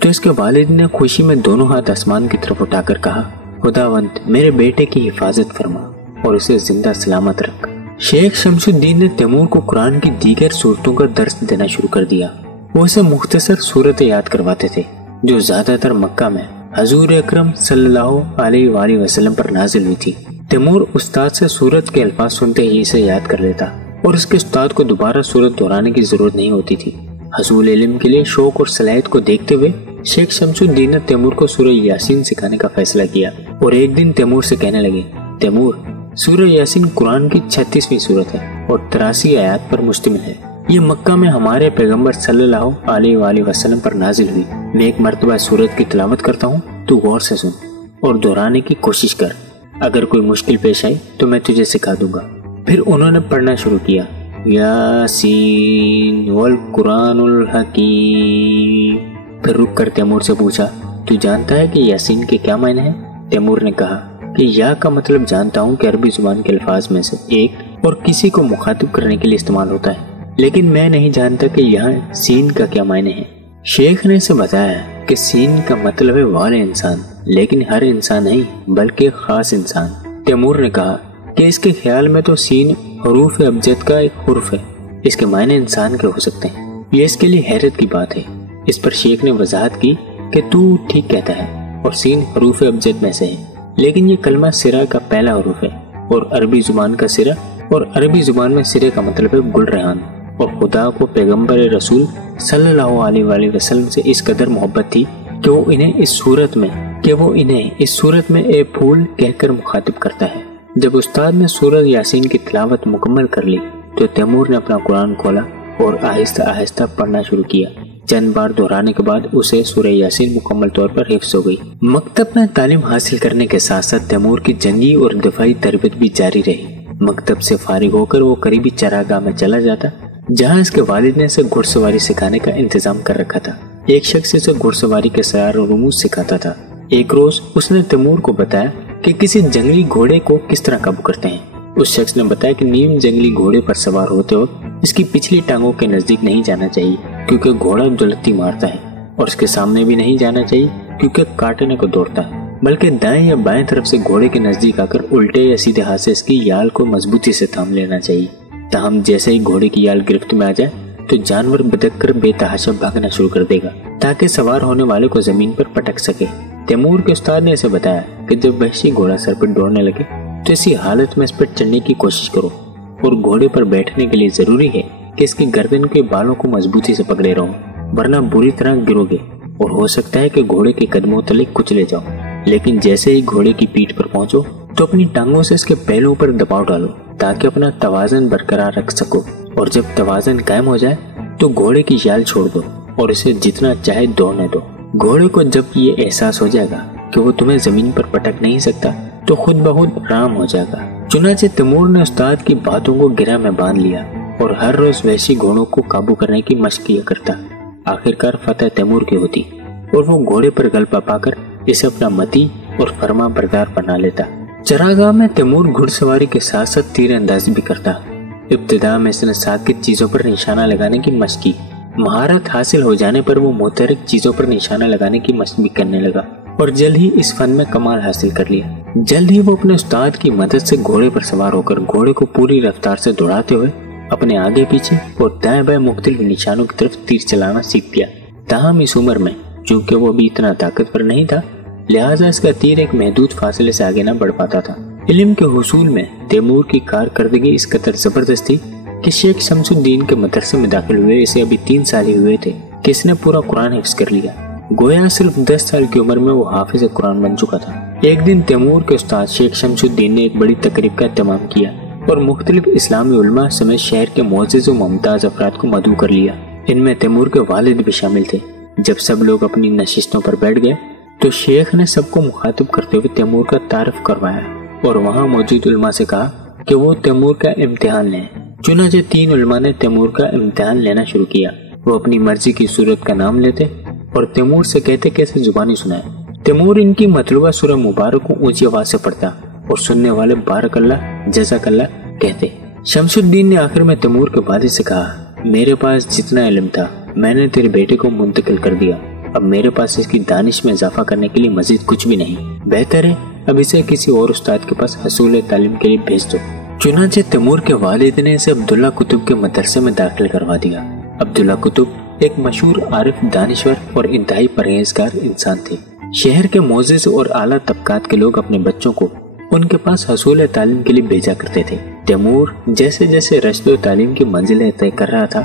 تو اس کے والد نے خوشی میں دونوں ہاتھ آسمان کی طرف اٹھا کر کہا، خداوند میرے بیٹے کی حفاظت فرما اور اسے زندہ سلامت رکھ۔ شیخ شمس الدین نے تیمور کو قرآن کی دیگر صورتوں کا درس دینا شروع کر دیا۔ وہ اسے مختصر صورتیں یاد کرواتے تھے جو زیادہ تر مکہ میں حضور اکرم صلی اللہ علیہ وآلہ وسلم پر نازل ہوئی تھی۔ تیمور استاد سے صورت کے الفاظ سنتے ہی اسے یاد کر لیتا اور اس کے استاد کو دوبارہ صورت دہرانے کی ضرورت نہیں ہوتی تھی۔ حصول علم کے لیے شوق اور صلاحیت کو دیکھتے ہوئے شیخ شمس الدین نے تیمور کو سورہ یاسین سکھانے کا فیصلہ کیا اور ایک دن تیمور سے کہنے لگے، تیمور سورہ یاسین قرآن کی 36ویں سورت ہے اور 83 آیات پر مشتمل ہے۔ یہ مکہ میں ہمارے پیغمبر صلی اللہ علیہ وآلہ وسلم پر نازل ہوئی۔ میں ایک مرتبہ سورت کی تلاوت کرتا ہوں، تو غور سے سن اور دہرانے کی کوشش کر۔ اگر کوئی مشکل پیش آئی تو میں تجھے سکھا دوں گا۔ پھر انہوں نے پڑھنا شروع کیا، یاسین والقرآن الحکیم۔ پھر رک کر تیمور سے پوچھا، تو جانتا ہے کہ یاسین کے کیا معنی ہیں؟ تیمور نے کہا کہ یا کا مطلب جانتا ہوں کہ عربی زبان کے الفاظ میں سے ایک اور کسی کو مخاطب کرنے کے لیے استعمال ہوتا ہے، لیکن میں نہیں جانتا کہ یہاں سین کا کیا معنی ہے۔ شیخ نے اسے بتایا کہ سین کا مطلب ہے والے انسان، لیکن ہر انسان نہیں بلکہ خاص انسان۔ تیمور نے کہا کہ اس کے خیال میں تو سین حروف ابجد کا ایک حرف ہے، اس کے معنی انسان کے ہو سکتے ہیں۔ یہ اس کے لیے حیرت کی بات ہے۔ اس پر شیخ نے وضاحت کی کہ تو ٹھیک کہتا ہے اور سین حروف ابجد میں سے ہے، لیکن یہ کلمہ سرا کا پہلا حروف ہے اور عربی زبان کا سرا، اور عربی زبان میں سرے کا مطلب ہے گل ریحان، اور خدا کو پیغمبر رسول صلی اللہ علیہ وآلہ وسلم سے اس قدر محبت تھی کہ وہ انہیں اس صورت میں اے پھول کہہ کر مخاطب کرتا ہے۔ جب استاد نے سورہ یاسین کی تلاوت مکمل کر لی تو تیمور نے اپنا قرآن کھولا اور آہستہ آہستہ پڑھنا شروع کیا۔ چند بار دہرانے کے بعد اسے سورہ یاسین مکمل طور پر حفظ ہو گئی۔ مکتب میں تعلیم حاصل کرنے کے ساتھ ساتھ تیمور کی جنگی اور دفاعی تربیت بھی جاری رہی۔ مکتب سے فارغ ہو کر وہ قریبی چراگاہ میں چلا جاتا جہاں اس کے والد نے اسے گھڑ سواری سکھانے کا انتظام کر رکھا تھا۔ ایک شخص اسے گھڑ سواری کے سیار و رموز سکھاتا تھا۔ ایک روز اس نے تیمور کو بتایا کہ کسی جنگلی گھوڑے کو کس طرح قابو کرتے ہیں۔ اس شخص نے بتایا کہ نیم جنگلی گھوڑے پر سوار ہوتے وقت اس کی پچھلی ٹانگوں کے نزدیک نہیں جانا چاہیے کیونکہ گھوڑا دلتی مارتا ہے، اور اس کے سامنے بھی نہیں جانا چاہیے کیونکہ کاٹنے کو دوڑتا ہے، بلکہ دائیں یا بائیں طرف سے گھوڑے کے نزدیک آ کر الٹے یا سیدھے ہاتھ سے اس کی یال کو مضبوطی سے تھام لینا چاہیے۔ تاہم جیسے ہی گھوڑے کی یال گرفت میں آ جائے تو جانور بدک کر بے تحاشا بھاگنا شروع کر دے گا تاکہ سوار ہونے والے کو زمین پر پٹک سکے۔ تیمور کے استاد نے اسے بتایا کہ جب وحشی گھوڑا سر پر دوڑنے لگے تو اسی حالت میں اس پر چڑھنے کی کوشش کرو، اور گھوڑے پر بیٹھنے کے لیے ضروری ہے کہ اس کی گردن کے بالوں کو مضبوطی سے پکڑے رہو، ورنہ بری طرح گرو گے اور ہو سکتا ہے کہ گھوڑے کے قدموں تلے کچلے جاؤ۔ لیکن جیسے ہی گھوڑے کی پیٹھ پر پہنچو تو اپنی ٹانگوں سے اس کے پہلوں پر دباؤ ڈالو تاکہ اپنا توازن برقرار رکھ سکو، اور جب توازن قائم ہو جائے تو گھوڑے کی یال چھوڑ دو اور اسے جتنا چاہے دوڑنے دو۔ گھوڑے کو جب یہ احساس ہو جائے گا کہ وہ تمہیں زمین پر پٹک نہیں سکتا تو خود بخود آرام ہو جائے گا۔ چنانچہ تیمور نے استاد کی باتوں کو گرہ میں باندھ لیا اور ہر روز وحشی گھوڑوں کو قابو کرنے کی مشق کیا کرتا۔ آخرکار فتح تیمور کی ہوتی اور وہ گھوڑے پر غلبہ پا کر اسے اپنا متی اور فرما بردار بنا لیتا۔ چراگاہ میں تیمور گھڑ سواری کے ساتھ ساتھ تیر اندازی بھی کرتا۔ ابتدا میں اس نے ساکت چیزوں پر نشانہ لگانے کی مشق کی۔ مہارت حاصل ہو جانے پر وہ متحرک چیزوں پر نشانہ لگانے کی مشق بھی کرنے لگا اور جلد ہی اس فن میں کمال حاصل کر لیا۔ جلد ہی وہ اپنے استاد کی مدد سے گھوڑے پر سوار ہو کر گھوڑے کو پوری رفتار سے دوڑاتے ہوئے اپنے آگے پیچھے اور دائیں بائیں مختلف نشانوں کی طرف تیر چلانا سیکھ گیا۔ تاہم اس عمر میں چونکہ وہ بھی اتنا طاقتور نہیں تھا، لہٰذا اس کا تیر ایک محدود فاصلے سے آگے نہ بڑھ پاتا تھا۔ علم کے حصول میں تیمور کی کارکردگی اس قدر زبردست تھی کہ شیخ شمس الدین کے مدرسے میں داخل ہوئے اسے ابھی 3 سال ہی ہوئے تھے کہ اس نے پورا قرآن حفظ کر لیا۔ گویا صرف 10 سال کی عمر میں وہ حافظ قرآن بن چکا تھا۔ ایک دن تیمور کے استاد شیخ شمس الدین نے ایک بڑی تقریب کا اہتمام کیا اور مختلف اسلامی علماء سمیت شہر کے معزز و ممتاز افراد کو مدعو کر لیا۔ ان میں تیمور کے والد بھی شامل تھے۔ جب سب لوگ اپنی نشستوں پر بیٹھ گئے تو شیخ نے سب کو مخاطب کرتے ہوئے تیمور کا تعارف کروایا اور وہاں موجود علماء سے کہا کہ وہ تیمور کا امتحان لیں۔ چنانچہ 3 علماء نے تیمور کا امتحان لینا شروع کیا۔ وہ اپنی مرضی کی سورت کا نام لیتے اور تیمور سے کہتے کہ اسے زبانی سنائے۔ تیمور ان کی مطلوبہ سورہ مبارک کو اونچی آواز سے پڑھتا اور سننے والے بارک اللہ جزاک اللہ کہتے۔ شمس الدین نے آخر میں تیمور کے والد سے کہا، میرے پاس جتنا علم تھا میں نے تیرے بیٹے کو منتقل کر دیا اب میرے پاس اس کی دانش میں اضافہ کرنے کے لیے مزید کچھ بھی نہیں، بہتر ہے اب اسے کسی اور استاد کے پاس حصول تعلیم کے لیے بھیج دو۔ چنانچہ تیمور کے والد نے اسے عبداللہ قطب کے مدرسے میں داخل کروا دیا۔ عبداللہ قطب ایک مشہور عارف، دانشور اور انتہائی پرہیزگار انسان تھے۔ شہر کے معزز اور اعلیٰ طبقات کے لوگ اپنے بچوں کو ان کے پاس حصول تعلیم کے لیے بھیجا کرتے تھے۔ تیمور جیسے جیسے رشد و تعلیم کی منزلیں طے کر رہا تھا،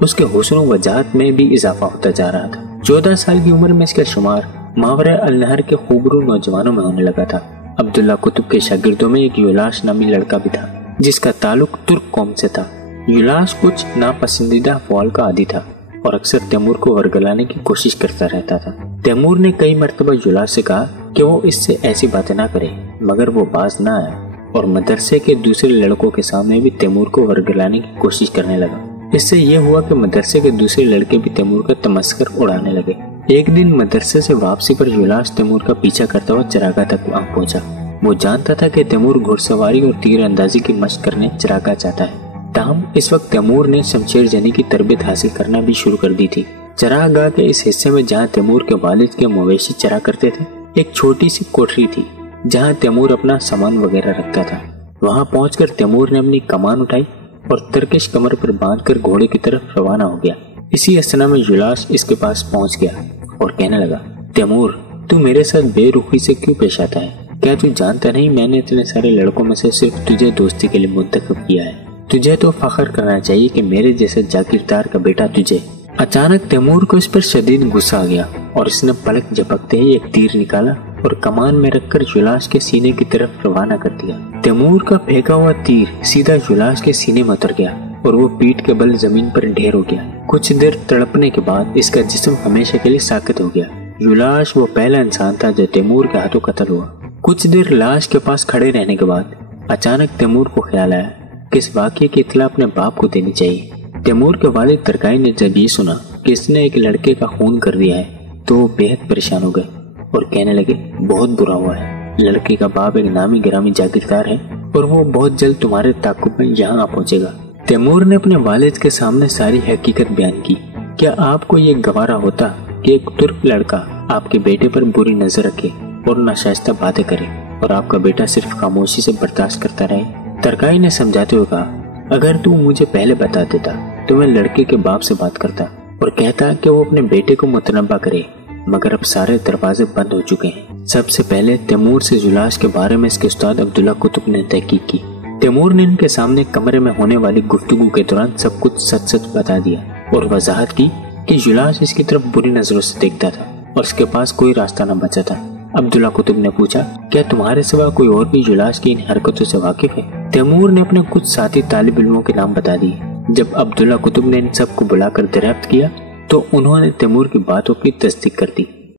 اس کے حسن و وجاہت میں بھی اضافہ ہوتا جا رہا تھا۔ 14 سال کی عمر میں اس کا شمار ماورا النہر کے خوبرو نوجوانوں میں ہونے لگا تھا۔ عبداللہ قطب کے شاگردوں میں ایک یولاش نامی لڑکا بھی تھا، جس کا تعلق ترک قوم سے تھا۔ یولاش کچھ ناپسندیدہ افعال کا عادی تھا اور اکثر تیمور کو ورگلانے کی کوشش کرتا رہتا تھا۔ تیمور نے کئی مرتبہ یولاش سے کہا کہ وہ اس سے ایسی باتیں نہ کرے، مگر وہ باز نہ آیا اور مدرسے کے دوسرے لڑکوں کے سامنے بھی تیمور کو ورگلانے کی کوشش کرنے لگا۔ اس سے یہ ہوا کہ مدرسے کے دوسرے لڑکے بھی تیمور کا تمسخر اڑانے لگے۔ ایک دن مدرسے سے واپسی پر یولاش تیمور کا پیچھا کرتا ہوا چراگاہ تک پہنچا۔ وہ جانتا تھا کہ تیمور گھڑ سواری اور تیر اندازی کی مشق کرنے چراگاہ جاتا ہے، تاہم اس وقت تیمور نے شمشیر زنی کی تربیت حاصل کرنا بھی شروع کر دی تھی۔ چراگاہ کے اس حصے میں جہاں تیمور کے والد کے مویشی چرا کرتے تھے، ایک چھوٹی سی کوٹری تھی جہاں تیمور اپنا سامان وغیرہ رکھتا تھا۔ وہاں پہنچ کر تیمور نے اپنی کمان اٹھائی اور ترکش کمر پر باندھ کر گھوڑے کی طرف روانہ ہو گیا۔ اسی اثنا میں یولاش اس کے پاس پہنچ گیا اور کہنے لگا، تیمور تو میرے ساتھ بے رخی سے کیوں پیش آتا ہے؟ کیا تو جانتا نہیں میں نے اتنے سارے لڑکوں میں سے صرف تجھے دوستی کے لیے منتخب کیا ہے؟ تجھے تو فخر کرنا چاہیے کہ میرے جیسے جاگیردار کا بیٹا تجھے۔ اچانک تیمور کو اس پر شدید غصہ آ گیا اور اس نے پلک جھپکتے ہی ایک تیر نکالا اور کمان میں رکھ کر یولاش کے سینے کی طرف روانہ کر دیا۔ تیمور کا پھینکا ہوا تیر سیدھا یولاش کے سینے میں اتر گیا اور وہ پیٹھ کے بل زمین پر ڈھیر ہو گیا۔ کچھ دیر تڑپنے کے بعد اس کا جسم ہمیشہ کے لیے ساکت ہو گیا۔ یولاش وہ پہلا انسان تھا جو تیمور کے ہاتھوں قتل ہوا۔ کچھ دیر لاش کے پاس کھڑے رہنے کے بعد اچانک تیمور کو خیال آیا کہ اس واقعے کی اطلاع اپنے باپ کو دینی چاہیے۔ تیمور کے والد ترکائی نے جب یہ سنا کہ اس نے ایک لڑکے کا خون کر دیا ہے تو وہ بےحد پریشان ہو گئے اور کہنے لگے، بہت برا ہوا ہے، لڑکے کا باپ ایک نامی گرامی جاگیردار ہے اور وہ بہت جلد تمہارے تعاقب میں یہاں آ پہنچے گا۔ تیمور نے اپنے والد کے سامنے ساری حقیقت بیان کی۔ کیا آپ کو یہ گوارا ہوتا کہ ایک ترک لڑکا آپ کے بیٹے پر بری نظر رکھے اور ناشائستہ باتیں کرے اور آپ کا بیٹا صرف خاموشی سے برداشت کرتا رہے؟ ترکائی نے سمجھاتے ہوئے کہا، اگر تو مجھے پہلے بتا دیتا تو میں لڑکے کے باپ سے بات کرتا اور کہتا کہ وہ اپنے بیٹے کو متنبہ کرے، مگر اب سارے دروازے بند ہو چکے ہیں۔ سب سے پہلے تیمور سے یولاش کے بارے میں اس کے استاد عبداللہ قطب نے تحقیق کی۔ تیمور نے ان کے سامنے کمرے میں ہونے والی گفتگو کے دوران سب کچھ سچ سچ بتا دیا اور وضاحت کی کہ یولاش اس کی طرف بری نظروں سے دیکھتا تھا اور اس کے پاس کوئی راستہ نہ بچا تھا۔ عبداللہ قطب نے پوچھا، کیا تمہارے سوا کوئی اور بھی یولاش کی ان حرکتوں سے واقف ہے؟ تیمور نے اپنے کچھ ساتھی طالب علموں کے نام بتا دیے۔ جب عبداللہ قطب نے ان سب کو بلا کر دریافت کیا تو انہوں نے تیمور کی باتوں کی تصدیق کر دی۔